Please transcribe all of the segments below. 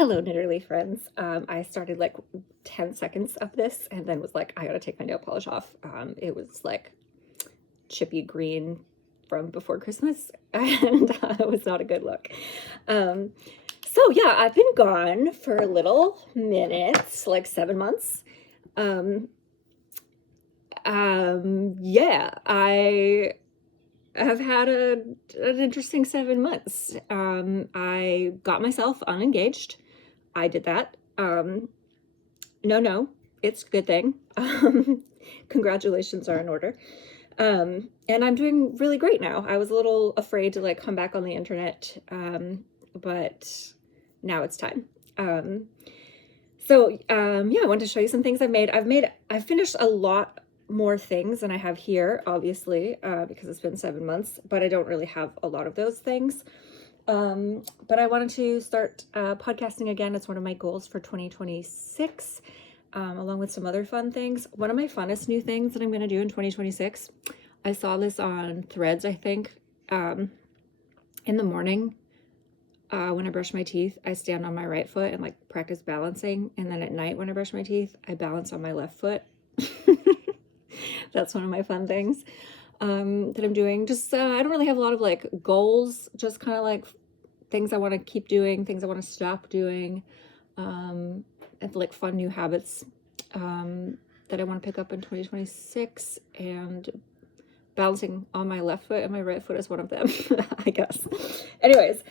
Hello, Knitterly friends. I started like 10 seconds of this and then was like, I gotta take my nail polish off. It was like chippy green from before Christmas and it was not a good look. So yeah, I've been gone for a little minute, like 7 months. Yeah, I have had an interesting 7 months. I got myself unengaged. I did that. No, it's a good thing. Congratulations are in order. And I'm doing really great now. I was a little afraid to like come back on the internet, but now it's time. Yeah, I wanted to show you some things I've made. I've finished a lot more things than I have here, obviously, because it's been 7 months, but I don't really have a lot of those things. But I wanted to start podcasting again. It's one of my goals for 2026, along with some other fun things. One of my funnest new things that I'm going to do in 2026, I saw this on Threads, I think, in the morning. When I brush my teeth, I stand on my right foot and like practice balancing. And then at night when I brush my teeth, I balance on my left foot. That's one of my fun things that I'm doing. Just, I don't really have a lot of like goals, just kind of like things I want to keep doing, things I want to stop doing, and like fun new habits that I want to pick up in 2026, and balancing on my left foot and my right foot is one of them, I guess. Anyways,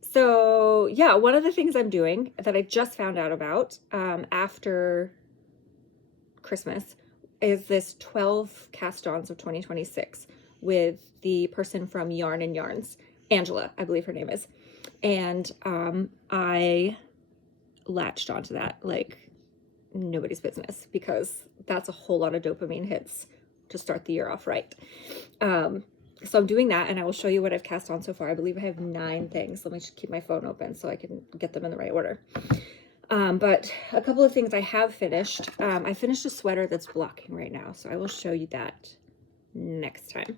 so yeah, one of the things I'm doing that I just found out about after Christmas is this 12 cast-ons of 2026 with the person from Yarn and Yarns, Angela, I believe her name is. And I latched onto that like nobody's business, because that's a whole lot of dopamine hits to start the year off right. So I'm doing that, and I will show you what I've cast on so far. I believe I have 9 things. Let me just keep my phone open so I can get them in the right order. But a couple of things I have finished. I finished a sweater that's blocking right now, so I will show you that next time.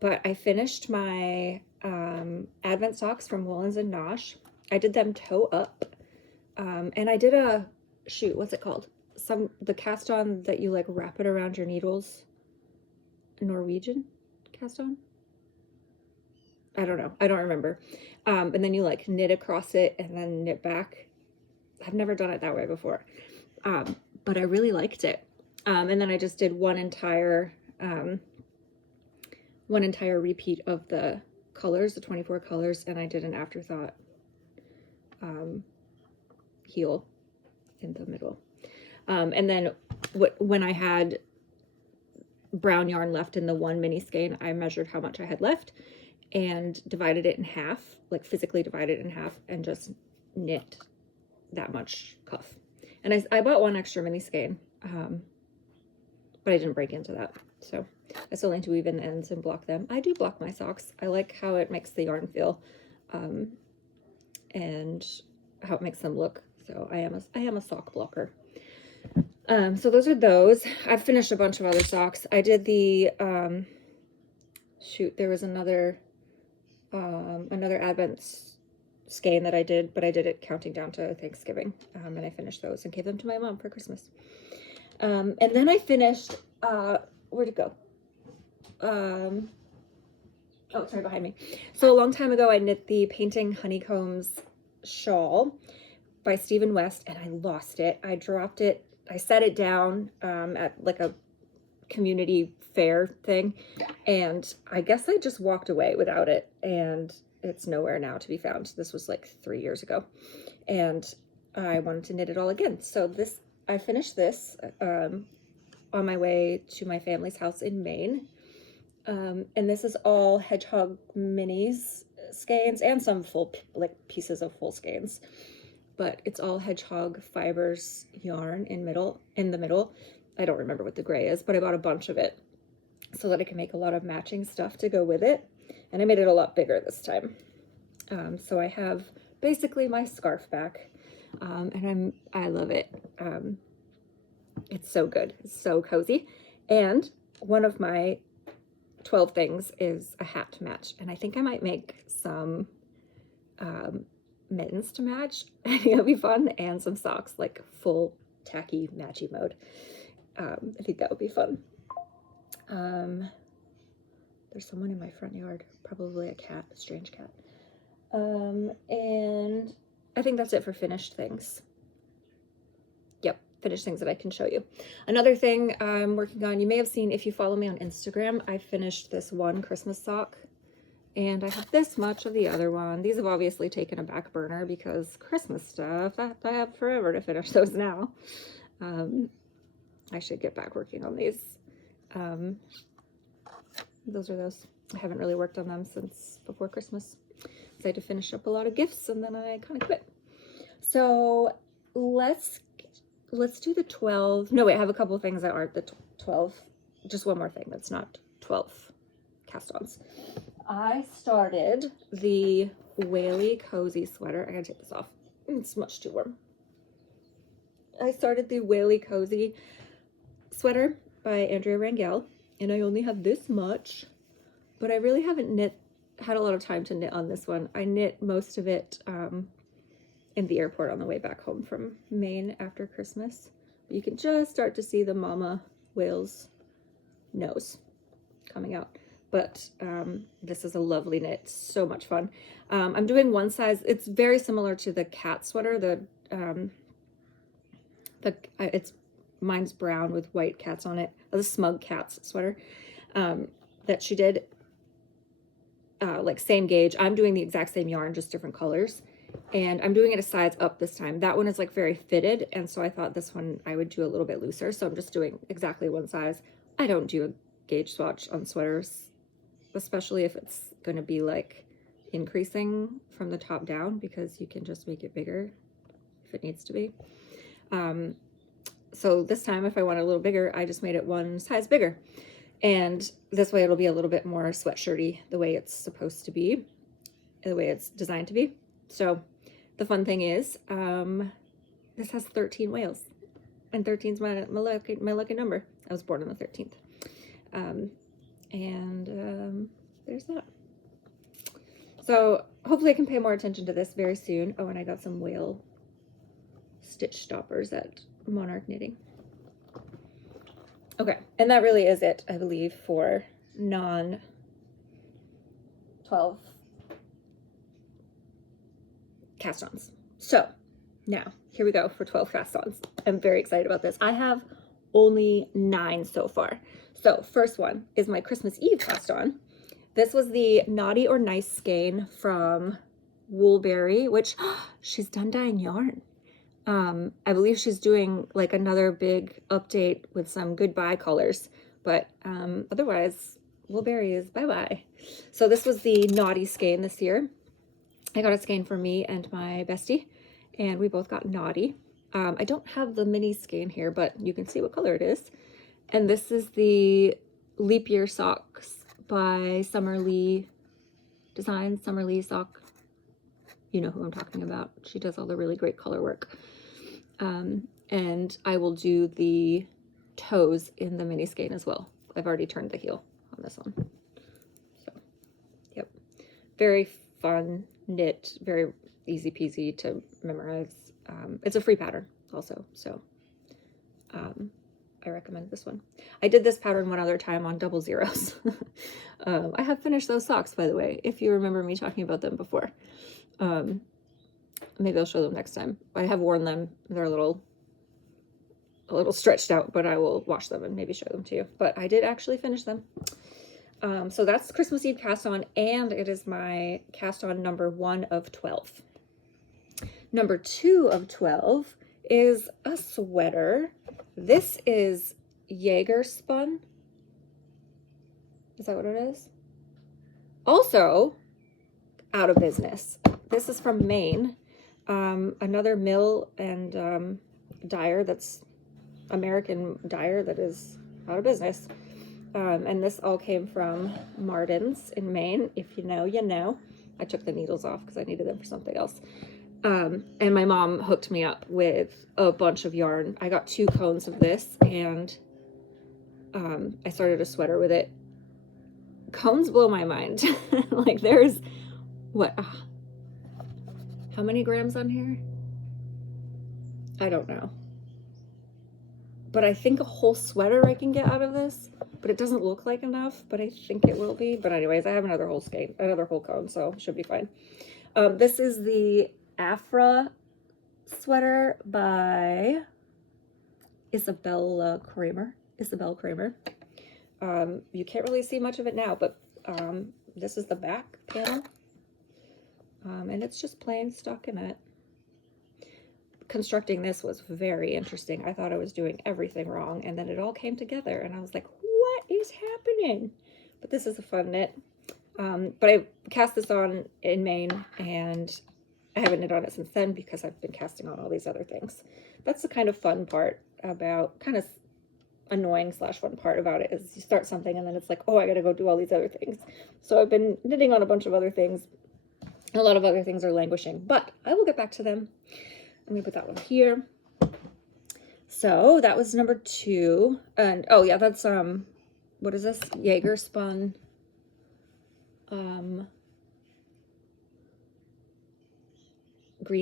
But I finished my Advent socks from Woolens and Nosh. I did them toe up, and I did a, shoot, what's it called? The cast on that you like wrap it around your needles. Norwegian cast on? I don't know. I don't remember. And then you like knit across it and then knit back. I've never done it that way before, but I really liked it. And then I just did one entire repeat of the colors, the 24 colors, and I did an afterthought heel in the middle. And then when I had brown yarn left in the one mini skein, I measured how much I had left and divided it in half, like physically divided it in half, and just knit that much cuff. And I bought one extra mini skein, but I didn't break into that, so I still need to weave in the ends and block them. I do block my socks. I like how it makes the yarn feel, and how it makes them look. So I am a sock blocker. So those are those. I've finished a bunch of other socks. I did the shoot, there was another Advent skein that I did, but I did it counting down to Thanksgiving, and I finished those and gave them to my mom for Christmas. And then I finished, where'd it go? Oh, sorry, behind me. So a long time ago, I knit the Painting Honeycombs shawl by Stephen West, and I lost it. I dropped it. I set it down at like a community fair thing, and I guess I just walked away without it, and it's nowhere now to be found. This was like 3 years ago, and I wanted to knit it all again. So I finished this on my way to my family's house in Maine, and this is all Hedgehog minis skeins and some full, like pieces of full skeins, but it's all Hedgehog fibers yarn in the middle. I don't remember what the gray is, but I bought a bunch of it so that I can make a lot of matching stuff to go with it. And I made it a lot bigger this time. So I have basically my scarf back, and I love it. It's so good. It's so cozy. And one of my 12 things is a hat match. And I think I might make some mittens to match. I think that'll be fun, and some socks, like full tacky matchy mode. I think that would be fun. There's someone in my front yard, probably a cat, a strange cat. And I think that's it for finished things. Yep, finished things that I can show you. Another thing I'm working on, you may have seen if you follow me on Instagram, I finished this one Christmas sock, and I have this much of the other one. These have obviously taken a back burner because Christmas stuff, I have forever to finish those now. I should get back working on these. Those are those. I haven't really worked on them since before Christmas. I had to finish up a lot of gifts and then I kind of quit. So let's do the 12. No, wait, I have a couple of things that aren't the 12. Just one more thing that's not 12 cast-ons. I started the Whaley Cozy sweater. I gotta take this off. It's much too warm. I started the Whaley Cozy sweater by Andrea Rangel, and I only have this much, but I really haven't had a lot of time to knit on this one. I knit most of it in the airport on the way back home from Maine after Christmas. You can just start to see the mama whale's nose coming out. But this is a lovely knit, so much fun. I'm doing one size. It's very similar to the cat sweater. Mine's brown with white cats on it. The Smug Cats sweater that she did. Like same gauge. I'm doing the exact same yarn, just different colors. And I'm doing it a size up this time. That one is like very fitted, and so I thought this one I would do a little bit looser. So I'm just doing exactly one size. I don't do a gauge swatch on sweaters, especially if it's going to be like increasing from the top down, because you can just make it bigger if it needs to be. So this time, if I want it a little bigger, I just made it one size bigger. And this way it'll be a little bit more sweatshirty, the way it's supposed to be, the way it's designed to be. So the fun thing is, this has 13 whales, and 13 is my lucky number. I was born on the 13th. There's that. So hopefully I can pay more attention to this very soon. Oh, and I got some whale stitch stoppers at Monarch Knitting. Okay, and that really is it, I believe, for non-12 cast-ons. So now here we go for 12 cast-ons. I'm very excited about this. I have only 9 so far. So first one is my Christmas Eve cast-on. This was the Naughty or Nice skein from Woolberry, which she's done dyeing yarn. I believe she's doing like another big update with some goodbye colors, but otherwise Woolberry is bye-bye. So this was the Naughty skein this year. I got a skein for me and my bestie, and we both got Naughty. I don't have the mini skein here, but you can see what color it is. And this is the Leap Year Socks by Summer Lee Designs, Summer Lee Sock. You know who I'm talking about. She does all the really great color work. And I will do the toes in the mini skein as well. I've already turned the heel on this one. So, yep. Very fun knit, very easy peasy to memorize. It's a free pattern also, so I recommend this one. I did this pattern one other time on double zeros. I have finished those socks, by the way, if you remember me talking about them before. Maybe I'll show them next time. I have worn them. They're a little stretched out, but I will wash them and maybe show them to you. But I did actually finish them. So that's Christmas Eve cast-on, and it is my cast-on number 1 of 12. Number 2 of 12 is a sweater. This is Jaeger spun. Is that what it is? Also out of business. This is from Maine. Another mill and dyer that's American dyer that is out of business. And this all came from Martin's in Maine. If you know, you know. I took the needles off because I needed them for something else. And my mom hooked me up with a bunch of yarn. I got 2 cones of this, and I started a sweater with it. Cones blow my mind. Like there's, what, How many grams on here? I don't know. But I think a whole sweater I can get out of this, but it doesn't look like enough, but I think it will be. But anyways, I have another whole cone, so it should be fine. This is the Afra sweater by Isabel Kramer. You can't really see much of it now, but this is the back panel. And it's just plain stockinette. Constructing this was very interesting. I thought I was doing everything wrong, and then it all came together, and I was like, what is happening? But this is a fun knit. But I cast this on in Maine, and I haven't knit on it since then because I've been casting on all these other things. That's the kind of fun part about, kind of annoying / fun part about it, is you start something and then it's like, oh, I gotta go do all these other things. So I've been knitting on a bunch of other things. A lot of other things are languishing, but I will get back to them. I'm gonna put that one here. So that was number 2. And oh yeah, that's what is this? Jaeger spun green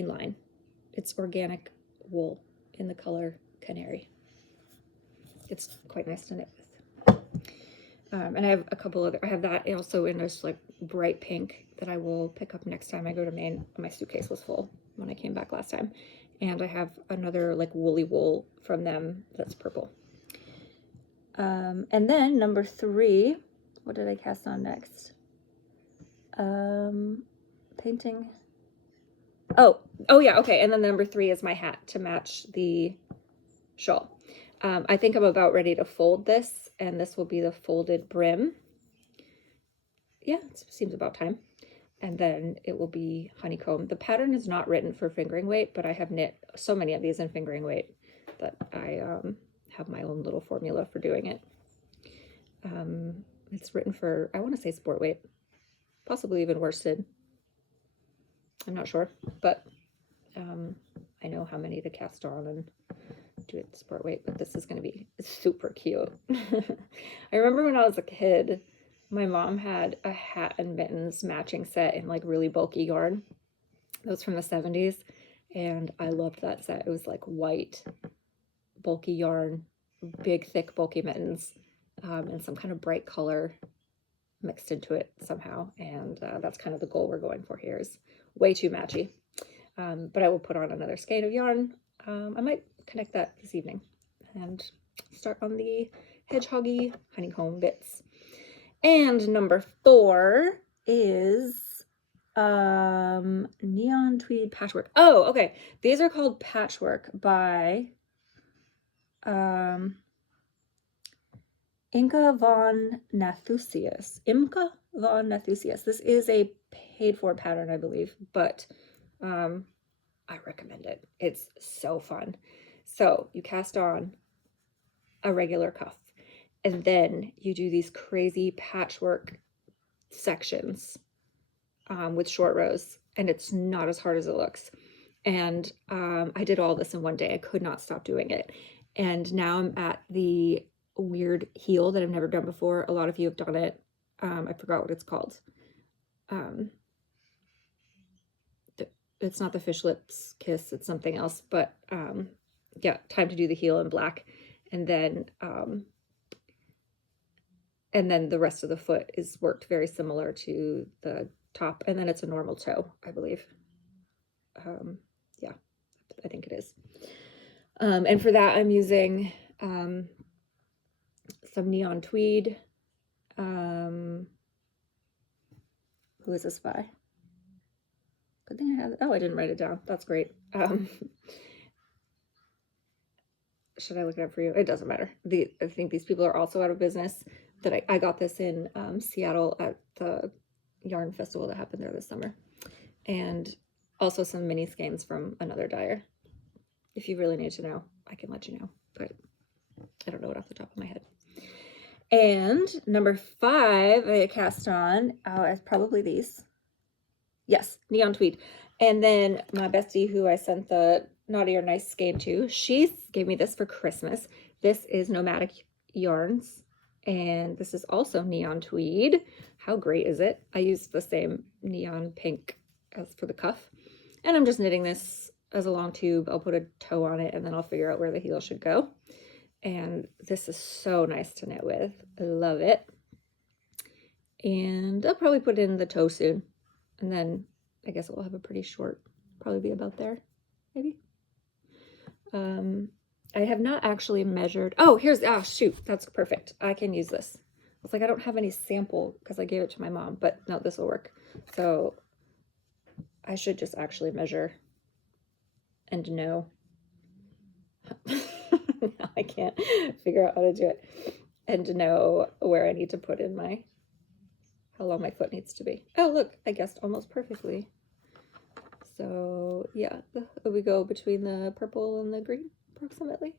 line. It's organic wool in the color Canary. It's quite nice to knit with. And I have a couple other, I have that also in this like bright pink that I will pick up next time I go to Maine. My suitcase was full when I came back last time. And I have another like woolly wool from them that's purple. And then number 3, what did I cast on next? Painting. Oh yeah, okay. And then number 3 is my hat to match the shawl. I think I'm about ready to fold this, and this will be the folded brim. Yeah, it seems about time. And then it will be honeycomb. The pattern is not written for fingering weight, but I have knit so many of these in fingering weight that I have my own little formula for doing it. It's written for, I want to say sport weight, possibly even worsted. I'm not sure, but I know how many to cast on and do it sport weight, but this is going to be super cute. I remember when I was a kid, my mom had a hat and mittens matching set in like really bulky yarn. That was from the 70s, and I loved that set. It was like white, bulky yarn, big, thick, bulky mittens, and some kind of bright color mixed into it somehow. And that's kind of the goal we're going for here, is way too matchy. But I will put on another skein of yarn. I might connect that this evening and start on the hedgehoggy honeycomb bits. And number 4 is neon tweed patchwork. Oh, okay. These are called Patchwork by Imka von Nathusius. Imka von Nathusius. This is a paid for pattern, I believe, but I recommend it. It's so fun. So you cast on a regular cuff, and then you do these crazy patchwork sections with short rows, and it's not as hard as it looks. And I did all this in one day. I could not stop doing it. And now I'm at the weird heel that I've never done before. A lot of you have done it. I forgot what it's called. It's not the fish lips kiss, it's something else, but yeah, time to do the heel in black. And then the rest of the foot is worked very similar to the top, and then it's a normal toe, I believe. Yeah, I think it is. And for that, I'm using some neon tweed. Who is this by? Good thing I have it. Oh, I didn't write it down. That's great. Should I look it up for you? It doesn't matter. I think these people are also out of business. That I got this in Seattle at the yarn festival that happened there this summer. And also some mini skeins from another dyer. If you really need to know, I can let you know, but I don't know it off the top of my head. And number 5 I cast on, is probably these. Yes, neon tweed. And then my bestie, who I sent the Naughty or Nice skein to, she gave me this for Christmas. This is Nomadic Yarns, and this is also neon tweed. How great is it? I used the same neon pink as for the cuff. And I'm just knitting this as a long tube. I'll put a toe on it and then I'll figure out where the heel should go. And this is so nice to knit with. I love it. And I'll probably put in the toe soon. And then I guess it will have a pretty short, probably be about there, maybe. I have not actually measured. Oh, here's, shoot, that's perfect. I can use this. It's like I don't have any sample because I gave it to my mom, but no, this will work. So I should just actually measure and know. Now I can't figure out how to do it. And to know where I need to put in my, how long my foot needs to be. Oh, look, I guessed almost perfectly. So yeah, we go between the purple and the green approximately.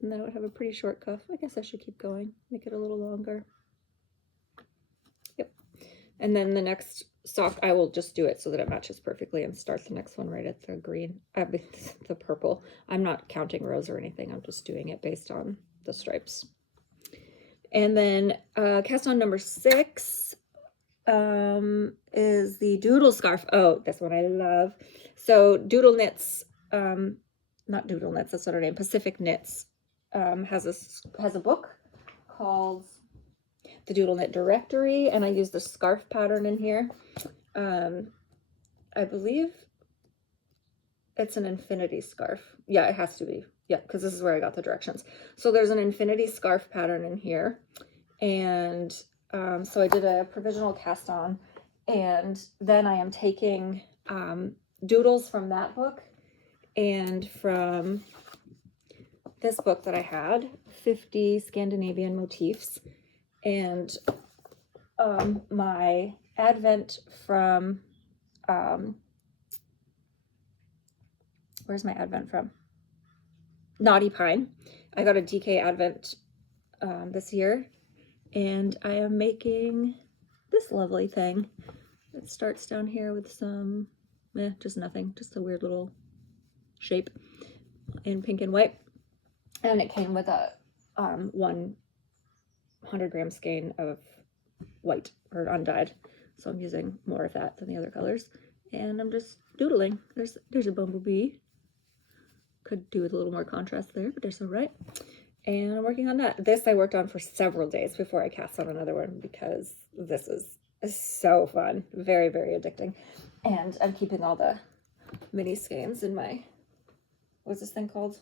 And then I would have a pretty short cuff. I guess I should keep going, make it a little longer. Yep. And then the next sock, I will just do it so that it matches perfectly and start the next one right at the green, the purple. I'm not counting rows or anything. I'm just doing it based on the stripes. And then cast on number 6 is the doodle scarf. Oh, this one I love. So Doodle Knits, not Doodle Knits, that's not her name, Pacific Knits, has a book called The Doodle Knit Directory, and I use the scarf pattern in here. I believe it's an infinity scarf. Yeah, it has to be. Yeah, because this is where I got the directions. So there's an infinity scarf pattern in here. And so I did a provisional cast on. And then I am taking doodles from that book and from this book that I had, 50 Scandinavian Motifs. And my advent from, where's my advent from? Naughty Pine. I got a DK advent this year, and I am making this lovely thing. It starts down here with some, just nothing, just a weird little shape in pink and white. And it came with a 100 gram skein of white or undyed. So I'm using more of that than the other colors. And I'm just doodling. There's a bumblebee. Could do with a little more contrast there, but that's all right. And I'm working on that. This I worked on for several days before I cast on another one because this is so fun. Very, very addicting. And I'm keeping all the mini skeins in my, what's this thing called?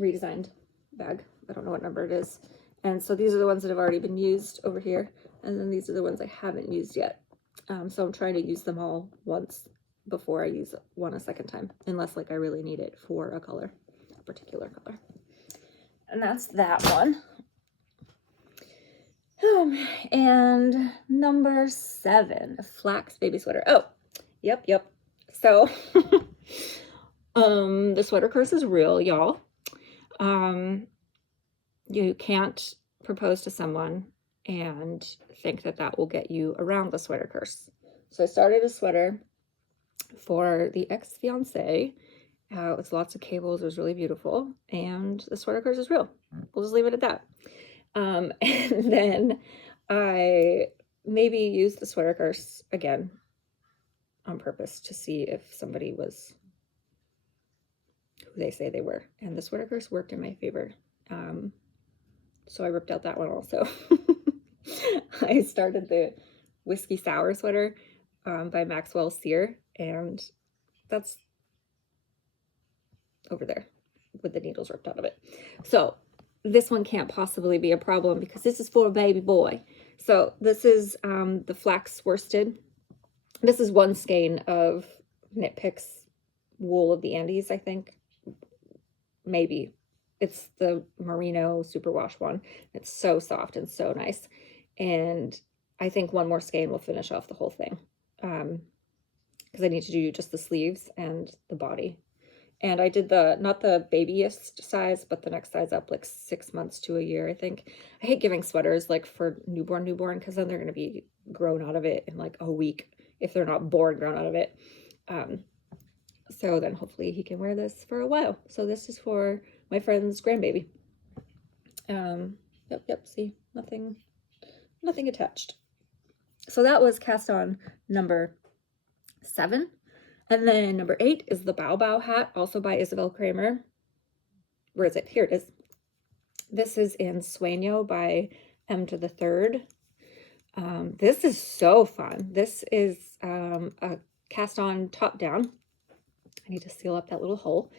Redesigned bag. I don't know what number it is. And so these are the ones that have already been used over here. And then these are the ones I haven't used yet. So I'm trying to use them all once before I use one a second time, unless like I really need it for a color, a particular color. And that's that one. And number 7, a flax baby sweater. Oh, yep. So the sweater curse is real, y'all. You can't propose to someone and think that that will get you around the sweater curse. So I started a sweater for the ex-fiance. It was lots of cables. It was really beautiful. And the sweater curse is real. We'll just leave it at that. And then I maybe used the sweater curse again on purpose to see if somebody was who they say they were. And the sweater curse worked in my favor. So I ripped out that one also. I started the Whiskey Sour sweater by Maxwell Sear, and that's over there with the needles ripped out of it. So this one can't possibly be a problem because this is for a baby boy. So this is the flax worsted. This is one skein of Knit Picks wool of the Andes, I think. Maybe. It's the merino superwash one. It's so soft and so nice. And I think one more skein will finish off the whole thing. Because I need to do just the sleeves and the body. And I did not the babyest size, but the next size up, like 6 months to a year, I think. I hate giving sweaters like for newborn, because then they're going to be grown out of it in like a week if they're not born grown out of it. So then hopefully he can wear this for a while. So this is for my friend's grandbaby. Yep, see, nothing attached. So that was cast on number 7. And then number 8 is the Bow Bow hat, also by Isabel Kramer. Where is it? Here it is. This is in Sueño by M to the 3rd. This is so fun. This is a cast on top down. I need to seal up that little hole.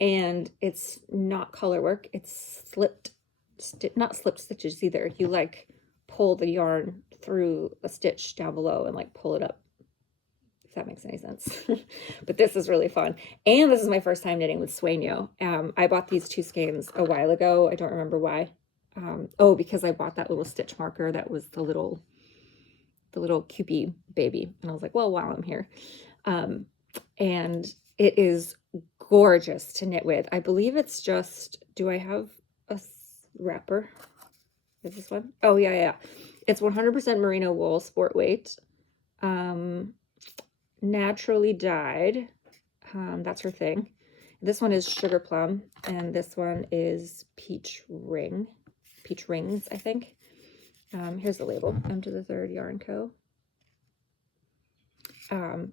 And it's not color work. It's not slipped stitches either. You like pull the yarn through a stitch down below and like pull it up, if that makes any sense. But this is really fun. And this is my first time knitting with Sueño. I bought these 2 skeins a while ago. I don't remember why. Oh, because I bought that little stitch marker that was the little Cupid baby. And I was like, well, while I'm here. And it is gorgeous to knit with. I believe it's just, do I have a wrapper? Is this one? Oh, yeah. It's 100% merino wool, sport weight. Naturally dyed. That's her thing. This one is sugar plum, and this one is peach rings, I think. Here's the label, M to the 3rd Yarn Co.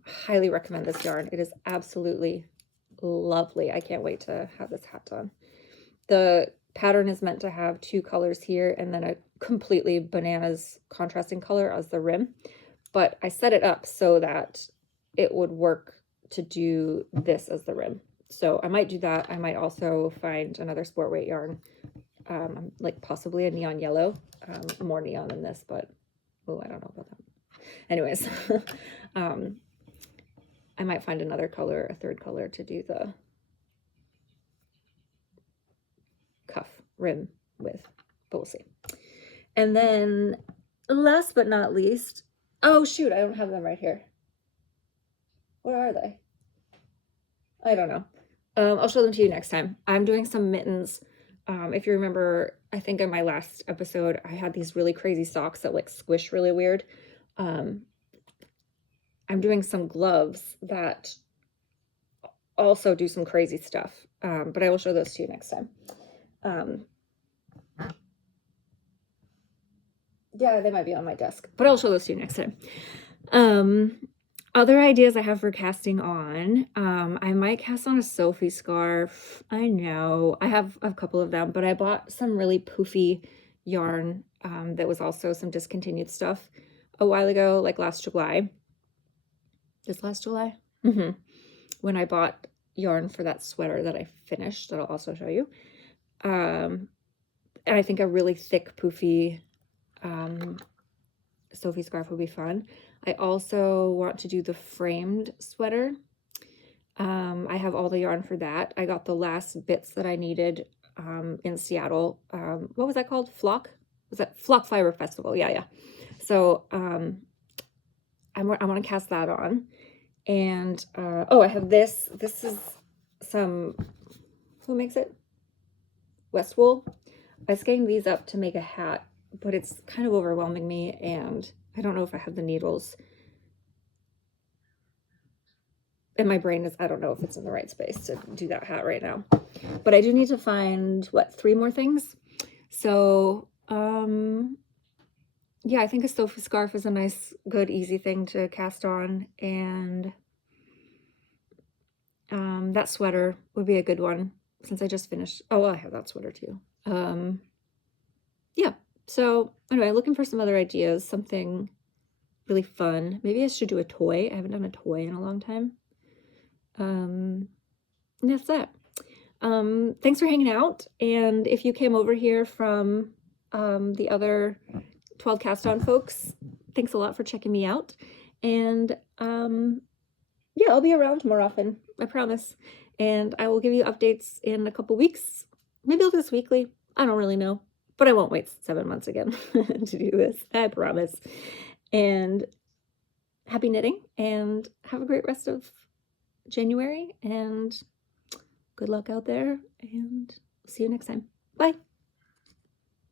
Highly recommend this yarn. It is absolutely lovely. I can't wait to have this hat done. The pattern is meant to have 2 colors here and then a completely bananas contrasting color as the rim. But I set it up so that it would work to do this as the rim. So I might do that. I might also find another sport weight yarn, like possibly a neon yellow, more neon than this, but oh, I don't know about that. Anyways, I might find another color, a 3rd color to do the cuff rim with, but we'll see. And then last but not least, oh shoot, I don't have them right here. Where are they? I don't know. I'll show them to you next time. I'm doing some mittens. If you remember, I think in my last episode, I had these really crazy socks that like squish really weird. I'm doing some gloves that also do some crazy stuff. But I will show those to you next time. Yeah, they might be on my desk, but I'll show those to you next time. Other ideas I have for casting on, I might cast on a Sophie scarf. I know, I have a couple of them, but I bought some really poofy yarn that was also some discontinued stuff a while ago, like last July. This last July? When I bought yarn for that sweater that I finished, that I'll also show you. And I think a really thick, poofy Sophie scarf would be fun. I also want to do the framed sweater. I have all the yarn for that. I got the last bits that I needed in Seattle. What was that called? Flock? Was that Flock Fiber Festival? Yeah. So I want to cast that on. And oh, I have this. This is some, who makes it? West Wool. I skeined these up to make a hat, but it's kind of overwhelming me, and I don't know if I have the needles. And my brain is, I don't know if it's in the right space to do that hat right now. But I do need to find, what, 3 more things? So, yeah, I think a Sophie scarf is a nice, good, easy thing to cast on. And that sweater would be a good one, since I just finished. Oh, well, I have that sweater too. Yeah. So anyway, looking for some other ideas, something really fun. Maybe I should do a toy. I haven't done a toy in a long time. And that's that. Thanks for hanging out. And if you came over here from the other 12 cast-on folks, thanks a lot for checking me out. And yeah, I'll be around more often, I promise. And I will give you updates in a couple weeks. Maybe I'll do this weekly. I don't really know. But I won't wait 7 months again to do this. I promise. And happy knitting, and have a great rest of January, and good luck out there, and see you next time. Bye.